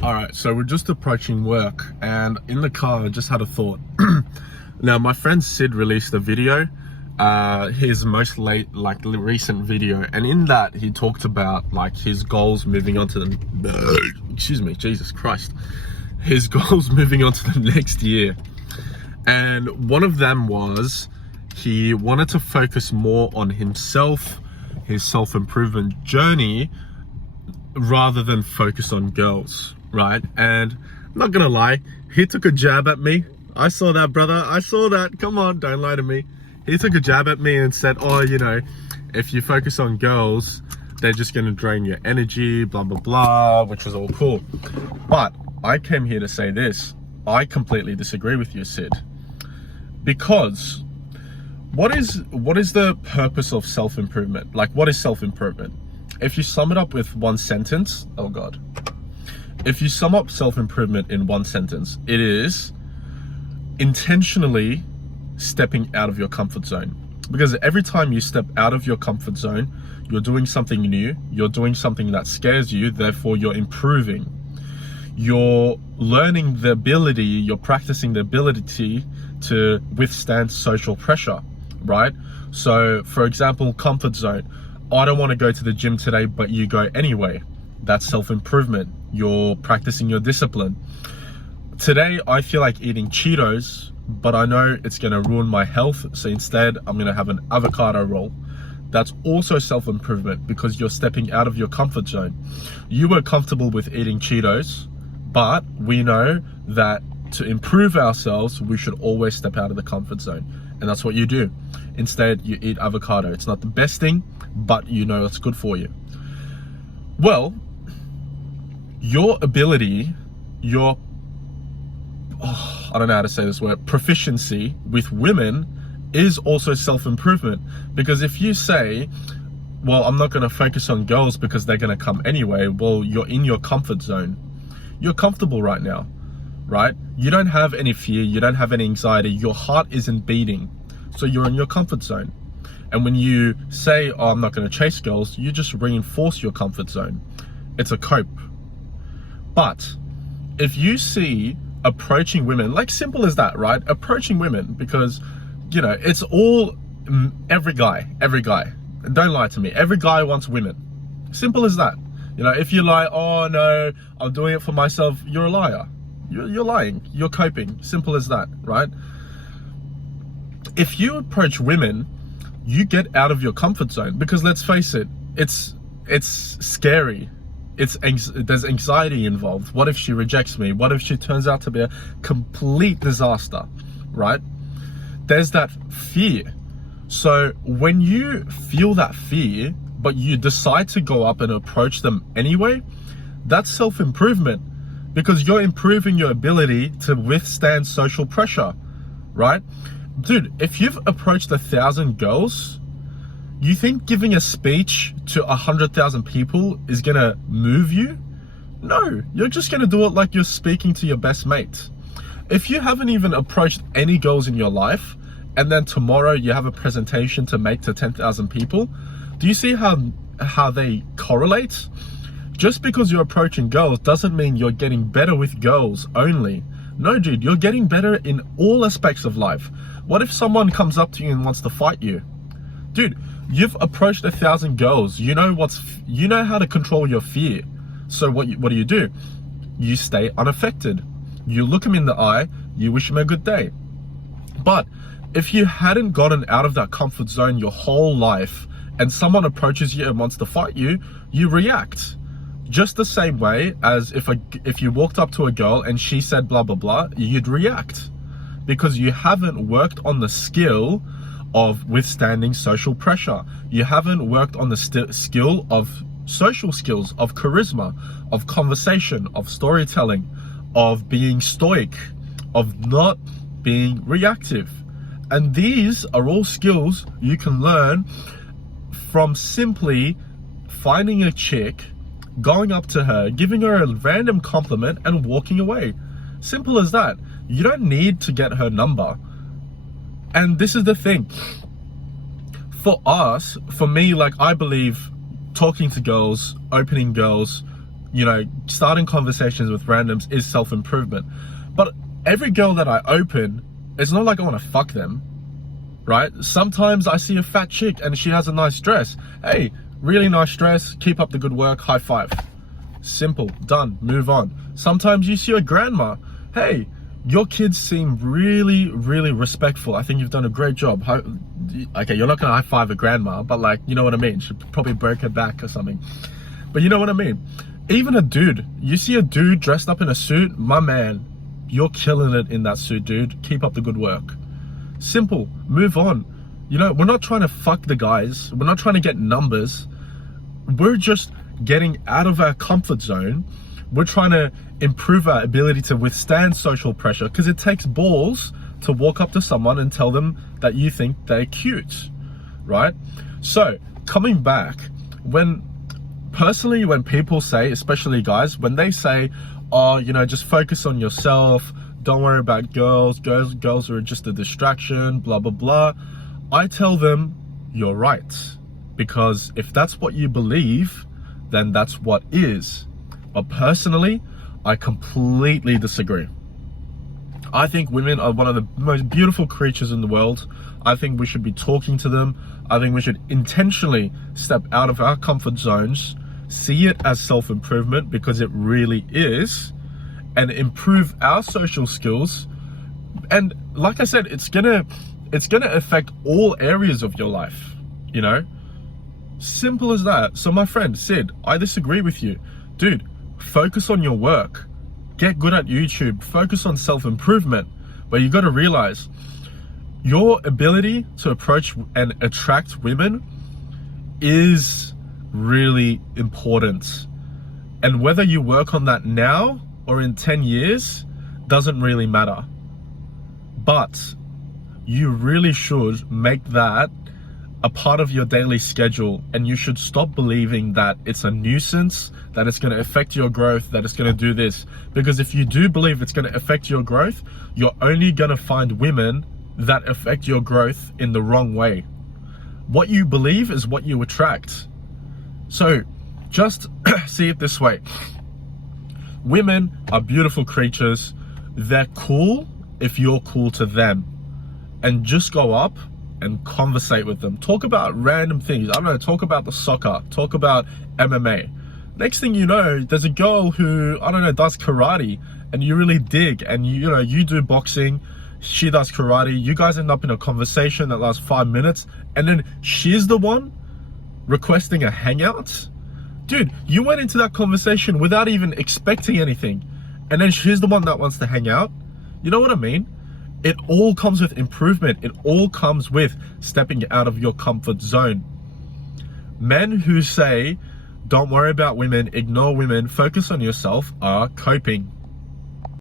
All right, so we're just approaching work, and in the car, I just had a thought. Now, my friend Sid released a video, his most recent video, and in that he talked about like his goals moving on to the, excuse me, Jesus Christ, his goals moving on to the next year, and one of them was he wanted to focus more on himself, his self-improvement journey, rather than focus on girls, right? And I'm not gonna lie, he took a jab at me. I saw that, brother. I saw that. Come on, don't lie to me. He took a jab at me and said, oh, you know, if you focus on girls, they're just gonna drain your energy, blah, blah, blah, which was all cool. But I came here to say this. I completely disagree with you, Sid. Because what is the purpose of self-improvement? Like, what is self-improvement? If you sum it up with one sentence, oh God. If you sum up self-improvement in one sentence, it is intentionally stepping out of your comfort zone. Because every time you step out of your comfort zone, you're doing something new, you're doing something that scares you, therefore you're improving. You're learning the ability, you're practicing the ability to withstand social pressure, right? So for example, comfort zone. I don't want to go to the gym today, but you go anyway. That's self-improvement. You're practicing your discipline. Today, I feel like eating Cheetos, but I know it's going to ruin my health. So instead, I'm going to have an avocado roll. That's also self-improvement because you're stepping out of your comfort zone. You were comfortable with eating Cheetos, but we know that to improve ourselves, we should always step out of the comfort zone. And that's what you do. Instead, you eat avocado. It's not the best thing, but you know it's good for you. Well, your ability, I don't know how to say this word, proficiency with women is also self-improvement. Because if you say, well, I'm not going to focus on girls because they're going to come anyway, well, you're in your comfort zone. You're comfortable right now, right? You don't have any fear, you don't have any anxiety, your heart isn't beating. So you're in your comfort zone. And when you say, oh, I'm not going to chase girls, you just reinforce your comfort zone. It's a cope. But if you see approaching women, like simple as that, right? Approaching women, because, you know, it's all, every guy, don't lie to me. Every guy wants women. Simple as that. You know, if you lie, oh no, I'm doing it for myself, you're a liar. You're lying, you're coping. Simple as that, right? If you approach women, you get out of your comfort zone, because let's face it, it's scary. There's anxiety involved. What if she rejects me? What if she turns out to be a complete disaster, right? There's that fear. So when you feel that fear, but you decide to go up and approach them anyway, that's self-improvement, because you're improving your ability to withstand social pressure, right? Dude, if you've approached 1,000 girls, you think giving a speech to 100,000 people is gonna move you? No, you're just gonna do it like you're speaking to your best mate. If you haven't even approached any girls in your life, and then tomorrow you have a presentation to make to 10,000 people, do you see how they correlate? Just because you're approaching girls doesn't mean you're getting better with girls only. No, dude, you're getting better in all aspects of life. What if someone comes up to you and wants to fight you? Dude, you've approached 1,000 girls. You know how to control your fear. So what do? You stay unaffected. You look them in the eye, you wish them a good day. But if you hadn't gotten out of that comfort zone your whole life, and someone approaches you and wants to fight you, you react. Just the same way as if you walked up to a girl and she said blah, blah, blah, you'd react. Because you haven't worked on the skill of withstanding social pressure. You haven't worked on the skill of social skills, of charisma, of conversation, of storytelling, of being stoic, of not being reactive. And these are all skills you can learn from simply finding a chick, going up to her, giving her a random compliment and walking away. Simple as that. You don't need to get her number. And this is the thing. For me, like, I believe talking to girls, opening girls, you know, starting conversations with randoms is self-improvement. But every girl that I open, it's not like I want to fuck them, right? Sometimes I see a fat chick and she has a nice dress. Hey, really nice dress, keep up the good work, high five. Simple, done, move on. Sometimes you see a grandma. Hey, your kids seem really, really respectful. I think you've done a great job. Okay, you're not gonna high five a grandma, but like, you know what I mean? She'd probably break her back or something. But you know what I mean? Even a dude, you see a dude dressed up in a suit, my man, you're killing it in that suit, dude. Keep up the good work. Simple, move on. You know, we're not trying to fuck the guys. We're not trying to get numbers. We're just getting out of our comfort zone. We're trying to improve our ability to withstand social pressure, because it takes balls to walk up to someone and tell them that you think they're cute, right? So coming back, when people say, especially guys, when they say, oh, you know, just focus on yourself, don't worry about girls are just a distraction, blah, blah, blah. I tell them, you're right. Because if that's what you believe, then that's what is. But personally, I completely disagree. I think women are one of the most beautiful creatures in the world. I think we should be talking to them. I think we should intentionally step out of our comfort zones, see it as self-improvement, because it really is, and improve our social skills. And like I said, it's gonna affect all areas of your life, you know? Simple as that. So my friend Sid, I disagree with you. Dude, focus on your work. Get good at YouTube. Focus on self-improvement. But you gotta realize, your ability to approach and attract women is really important. And whether you work on that now or in 10 years doesn't really matter. But you really should make that a part of your daily schedule, and you should stop believing that it's a nuisance, that it's going to affect your growth, that it's going to do this. Because if you do believe it's going to affect your growth, you're only going to find women that affect your growth in the wrong way. What you believe is what you attract. So just see it this way. Women are beautiful creatures. They're cool if you're cool to them. And just go up and conversate with them. Talk about random things. I don't know, talk about the soccer, talk about MMA. Next thing you know, there's a girl who, I don't know, does karate, and you really dig, and you know, you do boxing, she does karate, you guys end up in a conversation that lasts 5 minutes, and then she's the one requesting a hangout. Dude, you went into that conversation without even expecting anything, and then she's the one that wants to hang out. You know what I mean? It all comes with improvement. It all comes with stepping out of your comfort zone. Men who say, don't worry about women, ignore women, focus on yourself, are coping.